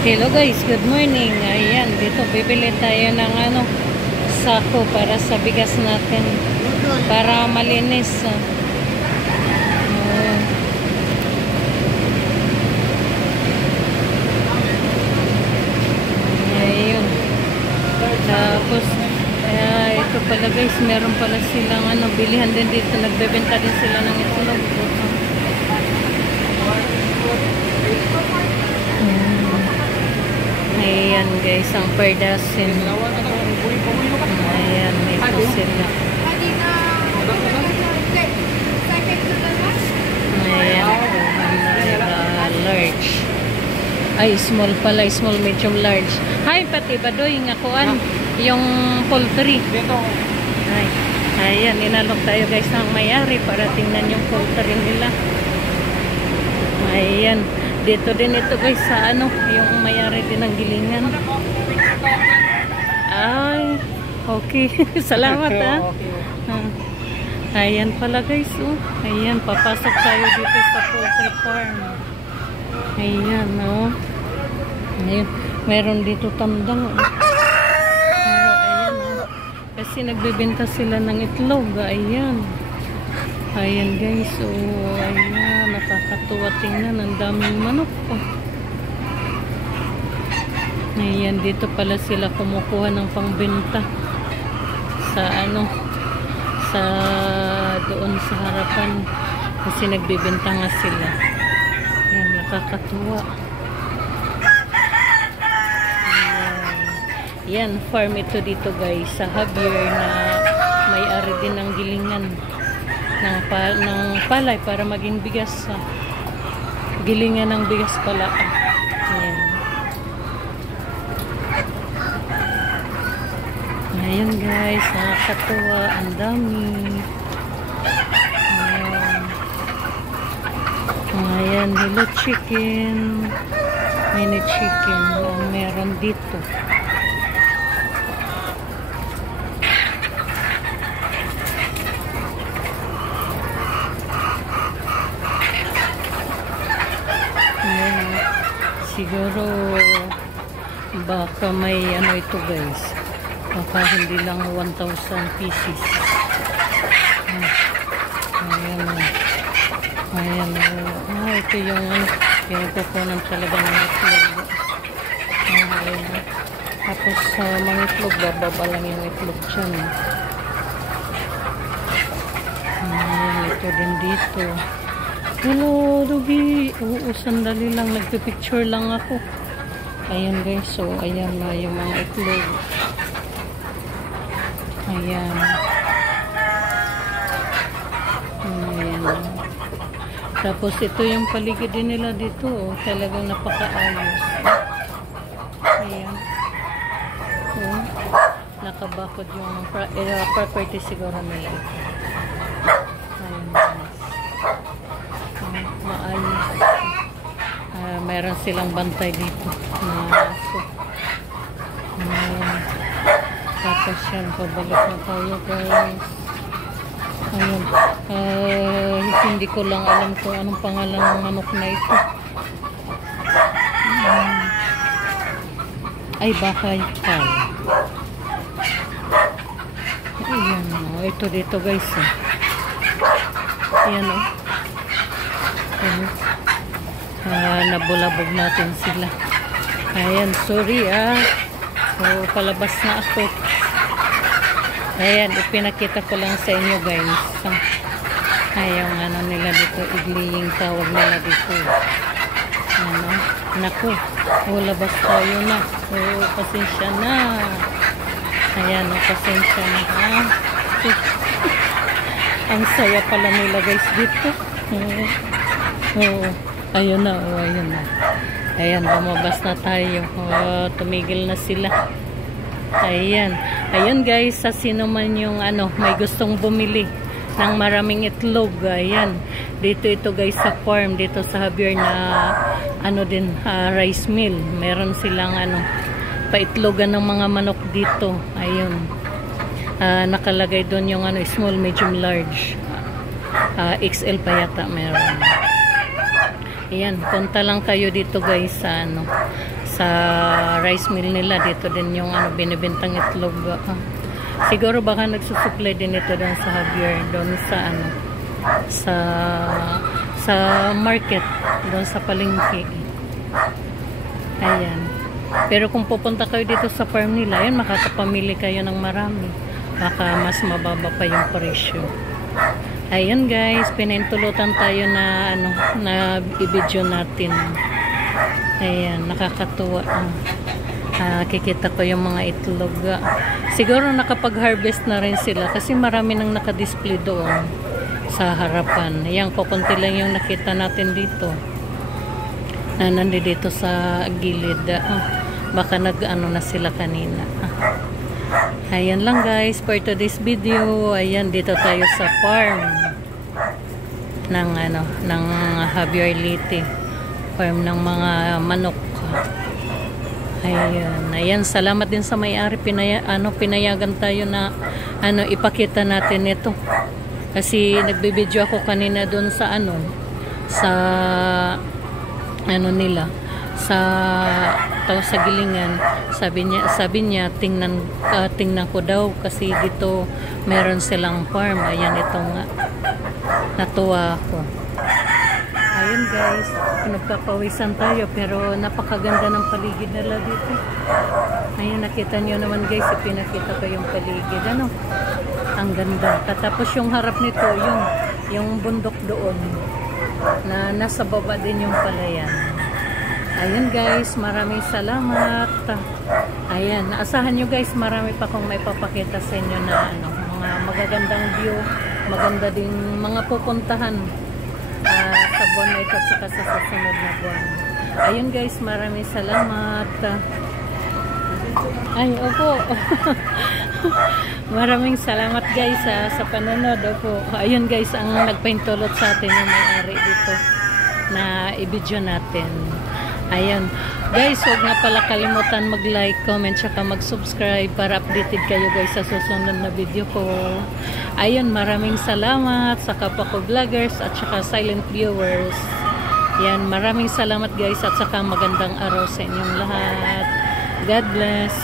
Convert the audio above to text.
Hello guys, good morning. Ayan, dito bibili tayo ng sako para sa bigas natin. Para malinis. Ayun. Tapos, ito pala guys, meron pala silang bilihan din dito. Nagbebenta din sila ng itlog. Ayan guys, ang per dozen. Ayan, ito sila. Ayan, large. Ay, small pala, small, medium, large. Hay, pati ba doy, ngakuan, yung poultry. Ay, ayan, inalok tayo guys ng mayari para tingnan yung poultry nila. Ayan. Dito din ito guys sa yung mayari din ng gilingan. Ay, okay. Salamat Ayan pala guys. Ayan, papasok tayo dito sa poultry farm. Ayan, Ayan, meron dito tandang. Pero ayan, kasi nagbebenta sila ng itlog. Ayan. Ayan guys, ayan, nakakatuwa tingnan, ang daming manok Ayan, dito pala sila kumukuha ng pangbenta sa sa doon sa harapan kasi nagbebenta nga sila. Ayan, nakakatuwa. Ayan, farm ito dito guys sa Javier na may-ari din ng gilingan ng palay para maging bigas. Gilingan ng bigas pala. Ayan. Ayan guys, nakakatuwa, ang dami. Ayan, hello chicken. Mini chicken ang meron dito. Siguro baka may ito guys, baka hindi lang 1,000 pieces. Ayan, ito yung pinagkukunan talaga ng itlog. Tapos mga itlog, bababa lang yung itlog dyan. Ayan, ito din dito. Hello, Ruby. Oo, sandali lang. Nagpipicture lang ako. Ayan guys. So, ayan na yung mga itlog. Ayan. Ayan. Tapos, ito yung paligid din nila dito. Talagang napakaayos. Ayan. Nakabakod yung property siguro nila. Ayan guys. Maayos. Meron silang bantay dito na aso. Tapos yan, pabalik na tayo guys. Ayun. Hindi ko lang alam kung anong pangalan ng manok na ito. Ay, bakay pal. Ayan, ito dito guys. Ayan nabulabog natin sila. Ayan, sorry palabas na ako. Ayan, ipinakita ko lang sa inyo guys. Yung nila dito, igling tawag nila dito. Naku, labas tayo na. Pasensya na. Ayan, pasensya na ang saya pala nila guys dito. Ayun na, ayun na. Ayan, lumabas na tayo. Tumigil na sila. Ayan. Ayun guys, sa sino man yung may gustong bumili ng maraming itlog. Ayan. Dito ito guys sa farm, dito sa Javier na din, rice mill. Meron silang paitlogan ng mga manok dito. Ayun. Nakalagay doon yung small, medium, large. XL pa yata meron. Ayan, punta lang kayo dito guys sa sa rice mill nila. Dito din yung ano, binibintang itlog. Siguro baka nagsusupply din ito doon sa Javier, doon sa ano, sa market, doon sa palengke. Ayan. Pero kung pupunta kayo dito sa farm nila, ayun, makakapamili kayo ng marami. Baka mas mababa pa yung presyo. Ayun guys, pinintulutan tayo na ano, na i-video natin. Ayan, nakakatuwa. Kikita ko yung mga itlog. Siguro nakapag-harvest na rin sila kasi marami nang nakadisplay doon sa harapan. Ayan, kukunti lang yung nakita natin dito. Na nandito sa gilid. Baka nag-ano na sila kanina. Ayan lang guys for today's video. Ayan, dito tayo sa farm ng ano, ng Javier Liti, farm ng mga manok. Ayan, salamat din sa may-ari, pinayagan tayo na ano, ipakita natin ito. Kasi nagbibideo ako kanina doon sa ano, sa ano nila, sa gilingan. Sabi niya tingnan ko daw kasi dito meron silang farm. Ayan, ito nga, natuwa ako. Ayun guys, nagpapawisan tayo pero napakaganda ng paligid nila dito. Ayun, nakita nyo naman guys, ipinakita ko yung paligid, ano, ang ganda. Tapos yung harap nito, yung bundok doon na nasa baba din yung palayan. Ayun guys, maraming salamat. Ayan, naasahan nyo guys, marami pa akong may papakita sa inyo na ano, mga magagandang view, maganda ding mga pupuntahan sa buwan na ito at saka sa susunod na buwan. Ayun guys, maraming salamat. Ay, opo. Maraming salamat guys sa panonood. Opo. Ayun guys, ang nagpaintulot sa atin yung may-ari dito na i-video natin. Ayan. Guys, huwag na pala kalimutan mag-like, comment, saka mag-subscribe para updated kayo guys sa susunod na video ko. Ayun, maraming salamat sa kapwa ko vloggers at saka silent viewers. Yan, maraming salamat guys at saka magandang araw sa inyong lahat. God bless.